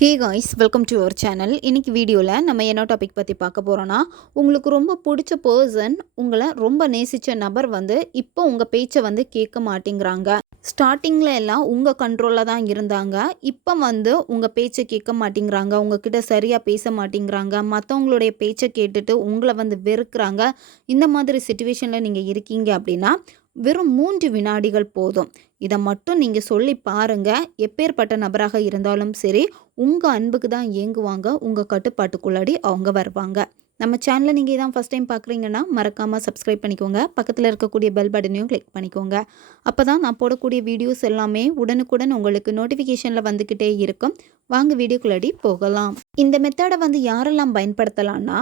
Hey guys, welcome to your channel. இன்றைக்கி வீடியோவில் நம்ம என்ன டாபிக் பற்றி பார்க்க போகிறோன்னா, உங்களுக்கு ரொம்ப பிடிச்ச பர்சன், உங்களை ரொம்ப நேசித்த நபர் இப்போ உங்கள் பேச்சை கேட்க மாட்டேங்கிறாங்க. ஸ்டார்டிங்கில் எல்லாம் உங்கள் கண்ட்ரோலில் தான் இருந்தாங்க. இப்போ உங்கள் பேச்சை கேட்க மாட்டேங்கிறாங்க, உங்ககிட்ட சரியாக பேச மாட்டேங்கிறாங்க, மற்றவங்களுடைய பேச்சை கேட்டுட்டு உங்களை வெறுக்கிறாங்க. இந்த மாதிரி சுச்சுவேஷனில் நீங்கள் இருக்கீங்க அப்படின்னா வெறும் 3 வினாடிகள் போதும். இதை மட்டும் நீங்கள் சொல்லி பாருங்கள். எப்பேற்பட்ட நபராக இருந்தாலும் சரி, உங்கள் அன்புக்கு தான் ஏங்குவாங்க. உங்கள் கட்டுப்பாட்டுக்குள்ளாடி அவங்க வருவாங்க. நம்ம சேனலை நீங்கள் இதான் ஃபஸ்ட் டைம் பார்க்குறீங்கன்னா மறக்காமல் சப்ஸ்கிரைப் பண்ணிக்கோங்க. பக்கத்தில் இருக்கக்கூடிய பெல் பட்டனையும் கிளிக் பண்ணிக்கோங்க. அப்போ தான் நான் போடக்கூடிய வீடியோஸ் எல்லாமே உடனுக்குடன் உங்களுக்கு நோட்டிஃபிகேஷனில் வந்துக்கிட்டே இருக்கும். வாங்க வீடியோக்குள்ளாடி போகலாம். இந்த மெத்தடை யாரெல்லாம் பயன்படுத்தலான்னா,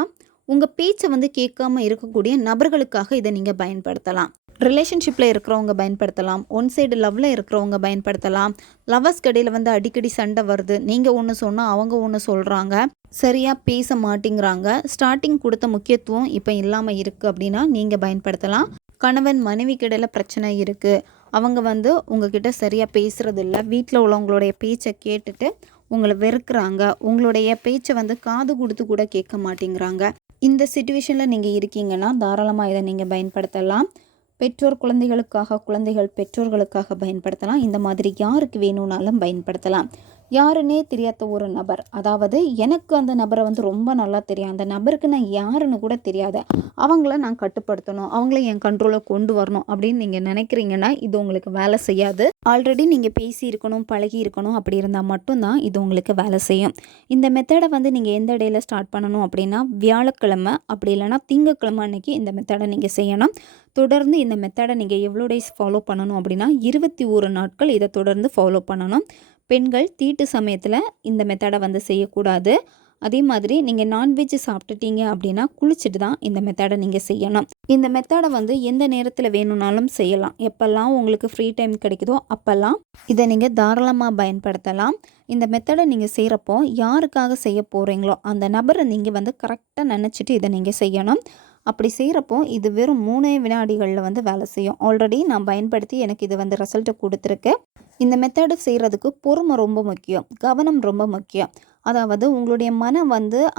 உங்கள் பேச்சை கேட்காம இருக்கக்கூடிய நபர்களுக்காக இதை நீங்கள் பயன்படுத்தலாம். ரிலேஷன்ஷிப்பில் இருக்கிறவங்க பயன்படுத்தலாம். ஒன் சைடு லவ்வில் இருக்கிறவங்க பயன்படுத்தலாம். லவ்வர்ஸ் கடையில் அடிக்கடி சண்டை வருது. நீங்கள் ஒன்று சொன்னால் அவங்க ஒன்று சொல்கிறாங்க, சரியாக பேச மாட்டேங்கிறாங்க. ஸ்டார்டிங் கொடுத்த முக்கியத்துவம் இப்போ இல்லாமல் இருக்குது அப்படின்னா நீங்கள் பயன்படுத்தலாம். கணவன் மனைவி கடையில் பிரச்சனை இருக்குது, அவங்க உங்ககிட்ட சரியாக பேசுகிறது இல்லை, வீட்டில் உள்ளவங்களுடைய பேச்சை கேட்டுட்டு உங்களை வெறுக்கிறாங்க, உங்களுடைய பேச்சை காது கொடுத்து கூட கேட்க மாட்டேங்கிறாங்க. இந்த சிச்சுவேஷனில் நீங்கள் இருக்கீங்கன்னா தாராளமாக இதை நீங்கள் பயன்படுத்தலாம். பெற்றோர் குழந்தைகளுக்காக, குழந்தைகள் பெற்றோர்களுக்காக பயன்படுத்தலாம். இந்த மாதிரி யாருக்கு வேணும்னாலும் பயன்படுத்தலாம். யாருன்னே தெரியாத ஒரு நபர், அதாவது எனக்கு அந்த நபரை ரொம்ப நல்லா தெரியும், அந்த நபருக்கு நான் யாருன்னு கூட தெரியாது, அவங்கள நான் கட்டுப்படுத்தணும், அவங்கள என் கண்ட்ரோலில் கொண்டு வரணும் அப்படின்னு நீங்கள் நினைக்கிறீங்கன்னா இது உங்களுக்கு வேலை செய்யாது. ஆல்ரெடி நீங்கள் பேசி இருக்கணும், பழகி இருக்கணும், அப்படி இருந்தால் மட்டும்தான் இது உங்களுக்கு வேலை செய்யும். இந்த மெத்தடை நீங்கள் எந்த இடையில ஸ்டார்ட் பண்ணணும் அப்படின்னா, வியாழக்கிழமை அப்படி இல்லைனா திங்கக்கிழமை அன்னைக்கு இந்த மெத்தடை நீங்கள் செய்யணும். தொடர்ந்து இந்த மெத்தடை நீங்கள் எவ்வளோ டேஸ் ஃபாலோ பண்ணணும் அப்படின்னா 21 நாட்கள் இதை தொடர்ந்து ஃபாலோ பண்ணணும். பெண்கள் தீட்டு சமயத்தில் இந்த மெத்தடை செய்யக்கூடாது. அதே மாதிரி நீங்கள் நான்வெஜ் சாப்பிட்டுட்டீங்க அப்படின்னா குளிச்சுட்டு தான் இந்த மெத்தடை நீங்கள் செய்யணும். இந்த மெத்தடை எந்த நேரத்தில் வேணும்னாலும் செய்யலாம். எப்போல்லாம் உங்களுக்கு ஃப்ரீ டைம் கிடைக்குதோ அப்போல்லாம் இதை நீங்கள் தாராளமாக பயன்படுத்தலாம். இந்த மெத்தடை நீங்கள் செய்கிறப்போ யாருக்காக செய்ய போகிறீங்களோ அந்த நபரை நீங்கள் கரெக்டாக நினச்சிட்டு இதை நீங்கள் செய்யணும். அப்படி செய்கிறப்போ இது வெறும் 3 வினாடிகளில் வேலை செய்யும். ஆல்ரெடி நான் பயன்படுத்தி எனக்கு இது ரிசல்ட்டை கொடுத்துருக்கு. இந்த மெத்தடு செய்கிறதுக்கு பொறுமை ரொம்ப முக்கியம், கவனம் ரொம்ப முக்கியம். அதாவது உங்களுடைய மனம்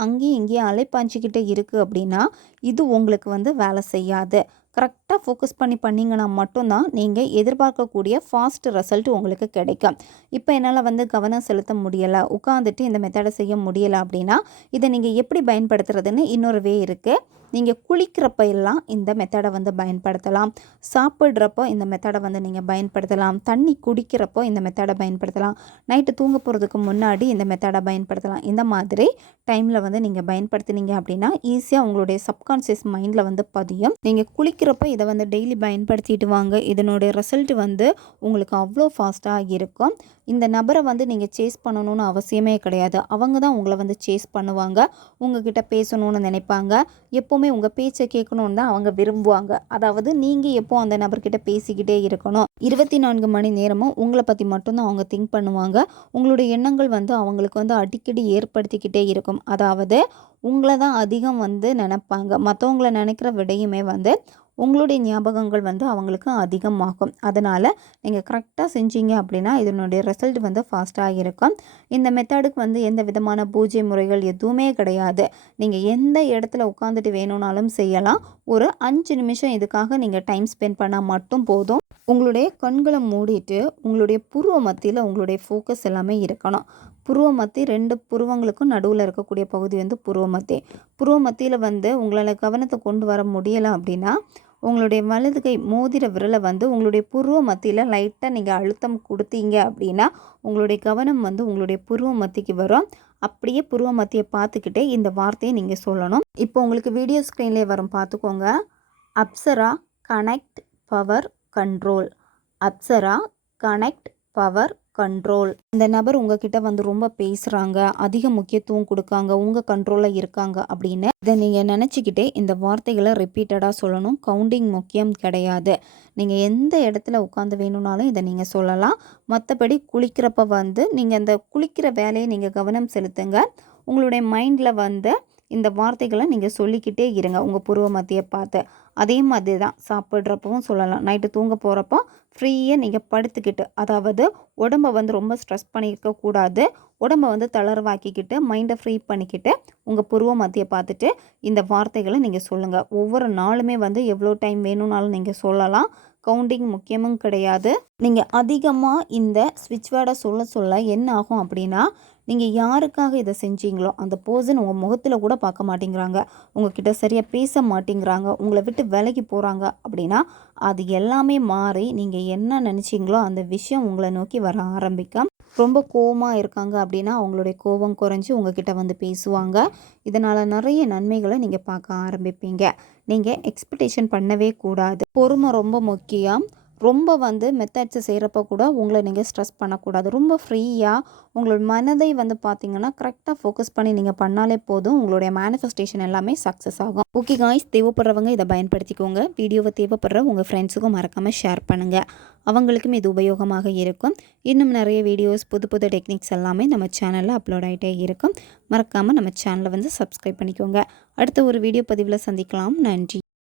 அங்கேயும் இங்கேயும் அலைப்பாஞ்சிக்கிட்டே இருக்குது அப்படின்னா இது உங்களுக்கு வேலை செய்யாது. கரெக்டாக ஃபோக்கஸ் பண்ணி பண்ணிங்கன்னா மட்டும்தான் நீங்கள் எதிர்பார்க்கக்கூடிய ஃபாஸ்ட் ரிசல்ட் உங்களுக்கு கிடைக்கும். இப்போ என்னால் கவனம் செலுத்த முடியலை, உட்காந்துட்டு இந்த மெத்தடை செய்ய முடியலை அப்படின்னா இதை நீங்கள் எப்படி பயன்படுத்துறதுன்னு இன்னொரு வே இருக்குது. நீங்கள் குளிக்கிறப்ப எல்லாம் இந்த மெத்தடை பயன்படுத்தலாம். சாப்பிட்றப்போ இந்த மெத்தடை நீங்கள் பயன்படுத்தலாம். தண்ணி குடிக்கிறப்போ இந்த மெத்தடை பயன்படுத்தலாம். நைட்டு தூங்க போகிறதுக்கு முன்னாடி இந்த மெத்தடை பயன்படுத்தலாம். இந்த மாதிரி டைமில் நீங்கள் பயன்படுத்தினீங்க அப்படின்னா ஈஸியாக உங்களுடைய சப்கான்ஷியஸ் மைண்டில் பதியும். நீங்கள் குளிக்கிறப்ப இதை டெய்லி பயன்படுத்திட்டு வாங்க. இதனுடைய ரிசல்ட் உங்களுக்கு அவ்வளோ ஃபாஸ்ட்டாக இருக்கும். இந்த நபரை நீங்கள் சேஸ் பண்ணணும்னு அவசியமே கிடையாது. அவங்க தான் உங்களை சேஸ் பண்ணுவாங்க, உங்ககிட்ட பேசணும்னு நினைப்பாங்க, எப்போவுமே உங்கள் பேச்சை கேட்கணுன்னு தான் அவங்க விரும்புவாங்க. அதாவது நீங்கள் எப்போ அந்த நபர்கிட்ட பேசிக்கிட்டே இருக்கணும், 24 மணி நேரமும் உங்களை பற்றி மட்டும்தான் அவங்க திங்க் பண்ணுவாங்க. உங்களுடைய எண்ணங்கள் அவங்களுக்கு அடிக்கடி ஏற்படுத்திக்கிட்டே இருக்கும். அதாவது உங்களை தான் அதிகம் நினைப்பாங்க. மற்றவங்கள நினைக்கிற விடையுமே உங்களுடைய ஞாபகங்கள் அவங்களுக்கு அதிகமாகும். அதனால் நீங்கள் கரெக்டாக செஞ்சீங்க அப்படின்னா இதனுடைய ரிசல்ட் ஃபாஸ்ட்டாக இருக்கும். இந்த மெத்தடுக்கு எந்த விதமான பூஜை முறைகள் எதுவுமே கிடையாது. நீங்கள் எந்த இடத்துல உட்காந்துட்டு வேணும்னாலும் செய்யலாம். ஒரு 5 நிமிஷம் இதுக்காக நீங்கள் டைம் ஸ்பெண்ட் பண்ணால் மட்டும் போதும். உங்களுடைய கண்களை மூடிட்டு உங்களுடைய புருவ மத்தியில் உங்களுடைய ஃபோக்கஸ் எல்லாமே இருக்கணும். புருவ மத்தி 2 புருவங்களுக்கும் நடுவில் இருக்கக்கூடிய பகுதி புருவ மத்தி. புருவ மத்தியில் உங்களால் கவனத்தை கொண்டு வர முடியலை அப்படின்னா உங்களுடைய வலது கை மோதிர விரலை உங்களுடைய புருவ மத்தியில் லைட்டாக நீங்கள் அழுத்தம் கொடுத்தீங்க அப்படின்னா உங்களுடைய கவனம் உங்களுடைய புருவ மத்திக்கு வரும். அப்படியே புருவ மத்தியை பார்த்துக்கிட்டே இந்த வார்த்தையை நீங்கள் சொல்லணும். இப்போ உங்களுக்கு வீடியோ ஸ்க்ரீன்லேயே வரும், பார்த்துக்கோங்க. Apsara connect power control. Apsara connect power control. இந்த நபர் உங்ககிட்ட ரொம்ப பேசுகிறாங்க, அதிக முக்கியத்துவம் கொடுக்காங்க, உங்கள் கண்ட்ரோலில் இருக்காங்க அப்படின்னு இதை நீங்கள் நினச்சிக்கிட்டே இந்த வார்த்தைகளை ரிப்பீட்டடாக சொல்லணும். கவுண்டிங் முக்கியம் கிடையாது. நீங்கள் எந்த இடத்துல உட்காந்து வேணும்னாலும் இதை நீங்கள் சொல்லலாம். மற்றபடி குளிக்கிறப்ப நீங்கள் அந்த குளிக்கிற வேலையை நீங்கள் கவனம் செலுத்துங்க. உங்களுடைய மைண்டில் இந்த வார்த்தைகளை நீங்கள் சொல்லிக்கிட்டே இருங்க உங்கள் புருவ மத்தியை பார்த்து. அதே மாதிரி தான் சாப்பிட்றப்பவும் சொல்லலாம். நைட்டு தூங்க போகிறப்போ ஃப்ரீயாக நீங்கள் படுத்துக்கிட்டு, அதாவது உடம்ப வந்து ரொம்ப ஸ்ட்ரெஸ் பண்ணியிருக்க கூடாது. உடம்ப வந்து தளர்வாக்கிக்கிட்டு, மைண்டை ஃப்ரீ பண்ணிக்கிட்டு, உங்கள் புருவ மத்திய பார்த்துட்டு இந்த வார்த்தைகளை நீங்கள் சொல்லுங்கள். ஒவ்வொரு நாளுமே வந்து எவ்வளோ டைம் வேணும்னாலும் நீங்கள் சொல்லலாம். கவுண்டிங் முக்கியமும் கிடையாது. நீங்கள் அதிகமாக இந்த ஸ்விட்ச் வேர்டை சொல்ல சொல்ல என்ன ஆகும் அப்படின்னா, நீங்கள் யாருக்காக இதை செஞ்சீங்களோ அந்த பர்சன் உங்கள் முகத்தில் கூட பார்க்க மாட்டேங்கிறாங்க, உங்ககிட்ட சரியாக பேச மாட்டேங்கிறாங்க, உங்களை விட்டு விலகி போகிறாங்க அப்படின்னா, அது எல்லாமே மாறி நீங்கள் என்ன நினச்சிங்களோ அந்த விஷயம் உங்களை நோக்கி வர ஆரம்பிக்கும். ரொம்ப கோவமாக இருக்காங்க அப்படின்னா அவங்களுடைய கோபம் குறைஞ்சி உங்ககிட்ட வந்து பேசுவாங்க. இதனால் நிறைய நன்மைகளை நீங்கள் பார்க்க ஆரம்பிப்பீங்க. நீங்கள் எக்ஸ்பெக்டேஷன் பண்ணவே கூடாது. பொறுமை ரொம்ப முக்கியம். ரொம்ப வந்து மெத்தட்ஸ் செய்கிறப்ப கூட உங்களை நீங்கள் ஸ்ட்ரெஸ் பண்ணக்கூடாது. ரொம்ப ஃப்ரீயாக உங்களோட மனதை வந்து பார்த்திங்கன்னா கரெக்டாக ஃபோக்கஸ் பண்ணி நீங்கள் பண்ணாலே போதும். உங்களுடைய மேனிஃபெஸ்டேஷன் எல்லாமே சக்ஸஸ் ஆகும். ஓகே காய்ஸ், தேவைப்படுறவங்க இதை பயன்படுத்திக்கோங்க. வீடியோவை தேவைப்படுற உங்கள் ஃப்ரெண்ட்ஸுக்கும் மறக்காமல் ஷேர் பண்ணுங்கள். அவங்களுக்கும் இது உபயோகமாக இருக்கும். இன்னும் நிறைய வீடியோஸ், புது புது டெக்னிக்ஸ் எல்லாமே நம்ம சேனலில் அப்லோட் ஆகிட்டே இருக்கும். மறக்காமல் நம்ம சேனலை வந்து சப்ஸ்கிரைப் பண்ணிக்கோங்க. அடுத்த ஒரு வீடியோ பதிவில் சந்திக்கலாம். நன்றி.